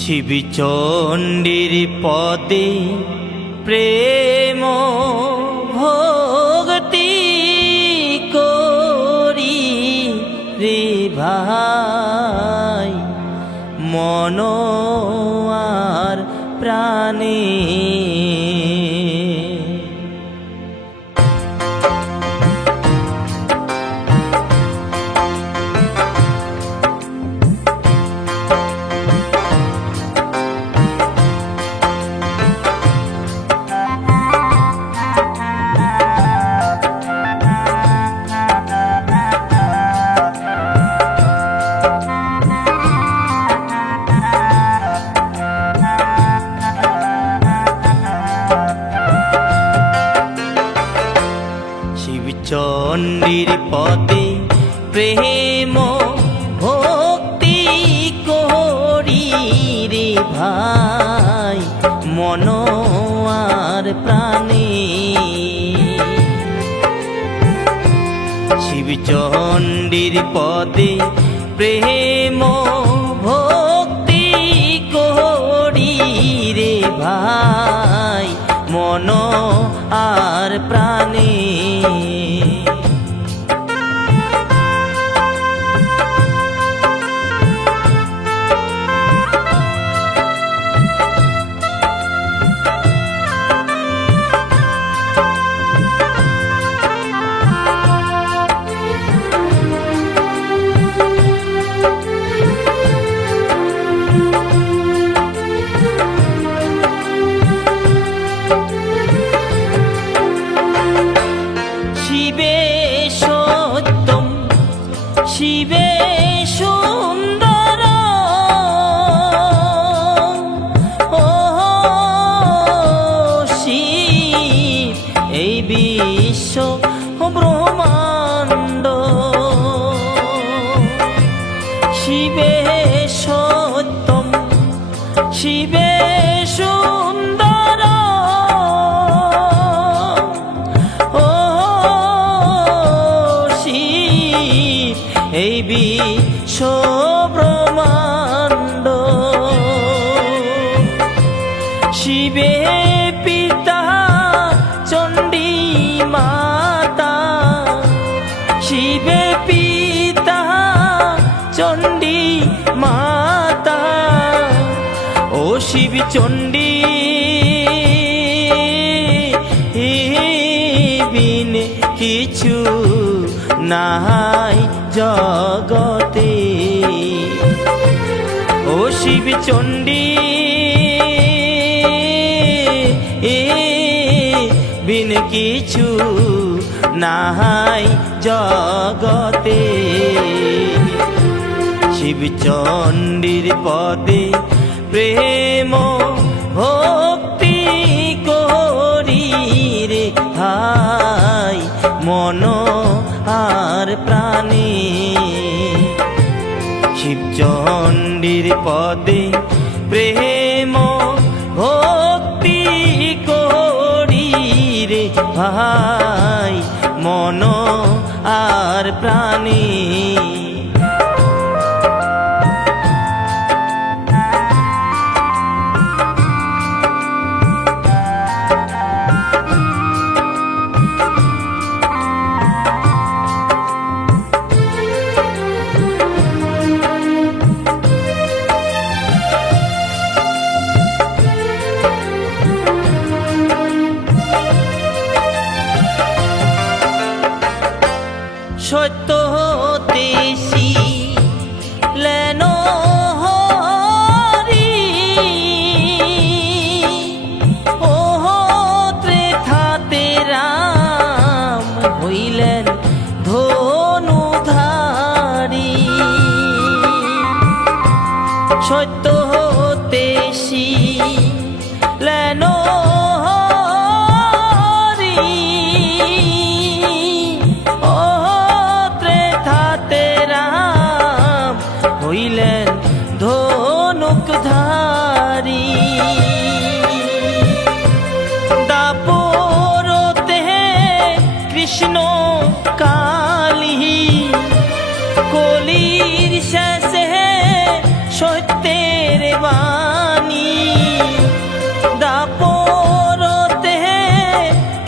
শিবচণ্ডীর পদে প্রেম ভক্তি করি রে ভাই, মন আর প্রাণে। শিবচণ্ডীর পদে প্রেম ভক্তি করি রে ভাই, মন আর প্রাণে। শিবচণ্ডীর পদে প্রেম ভক্তি করি রে ভাই, মন আর প্রাণে। শিবে সুন্দর ও শিব, এই বিশ্ব ব্রহ্মাণ্ড। শিবে সত্যম শিবে সুন্দর ও শিব, এই বিশ্ব ব্রহ্মাণ্ড। শিবে পিতা চণ্ডী মাতা, শিবে পিতা চণ্ডী মাতা, ও শিব চণ্ডী বিনে কিছু নাই জগতে। ও শিব চণ্ডী বিন কিছু নাই জগতে। শিবচণ্ডীর পদে প্রেম ভক্তি করি রে ভাই, মন আর প্রাণে। শিবচণ্ডীর পদে প্রেম ভক্তি করি রে ভাই, মন আর প্রাণে। সত্য দেশি লেন হরি, ও ত্রেথাতে রাম হইলেন ধনুধারী। সত্য দেশি লেন হইলেন ধনুকধারী। দাপরতে কৃষ্ণ কালী, কলির শেষে সত্যে রে বাণী দাপরতে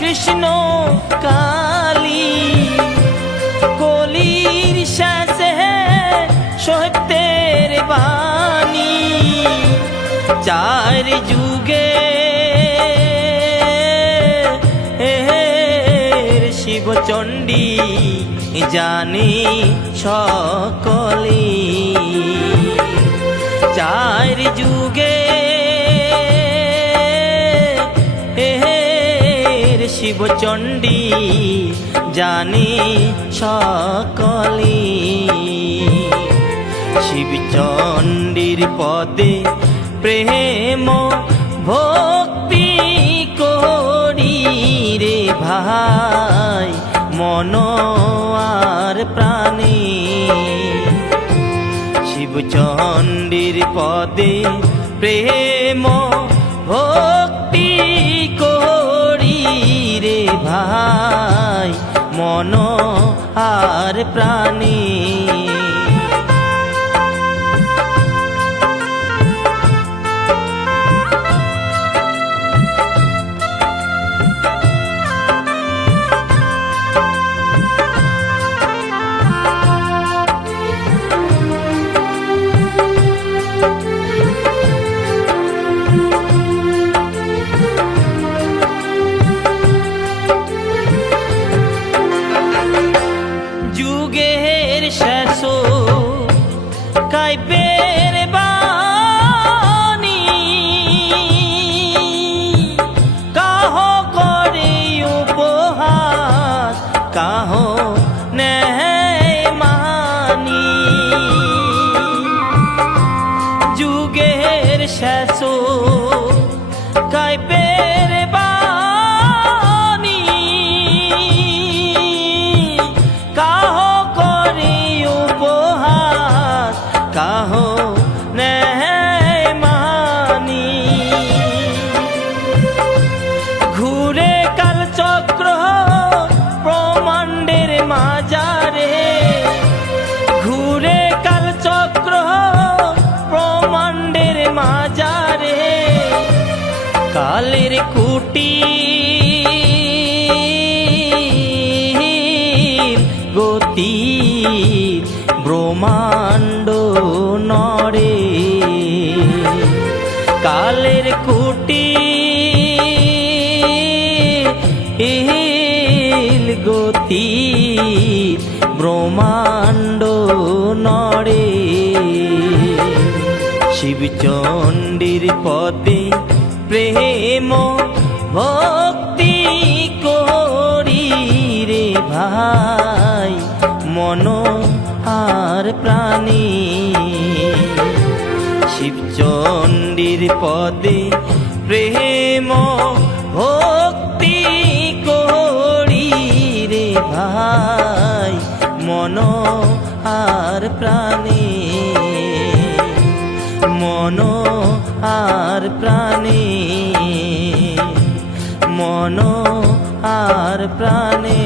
কৃষ্ণ কালী কলির শেষে সত্যের বাণী চার যুগে শিবচণ্ডী জানে সকলে চার যুগে শিবচণ্ডী জানে সকলে শিবচণ্ডীর পদে প্রেম ভক্তি করি রে ভাই মন আর প্রাণে শিবচণ্ডীর পদে প্রেম ভক্তি করি রে ভাই মন আর প্রাণে কাইপের বাণী কাহ করে উপহাস কাহ নেয় মানি যুগের শেষ কাইপের বাণী কাহ করে উপহাস কাহ নেয় মানি ঘুরে কাল চক্র ব্রহ্মাণ্ডের মাজারে ঘুরে কাল চক্র ব্রহ্মাণ্ডের মাজারে কালের কুটি গতি ব্রহ্মাণ্ড নরে কালের কুটি গতি ব্রহ্মাণ্ড নরে শিবচণ্ডীর পদে প্রেম ভক্তি করি রে ভাই মন আর প্রাণী শিবচণ্ডীর পদে প্রেম ভক্তি করি রে ভাই মন আর প্রাণী মন আর প্রাণী মন আর প্রাণী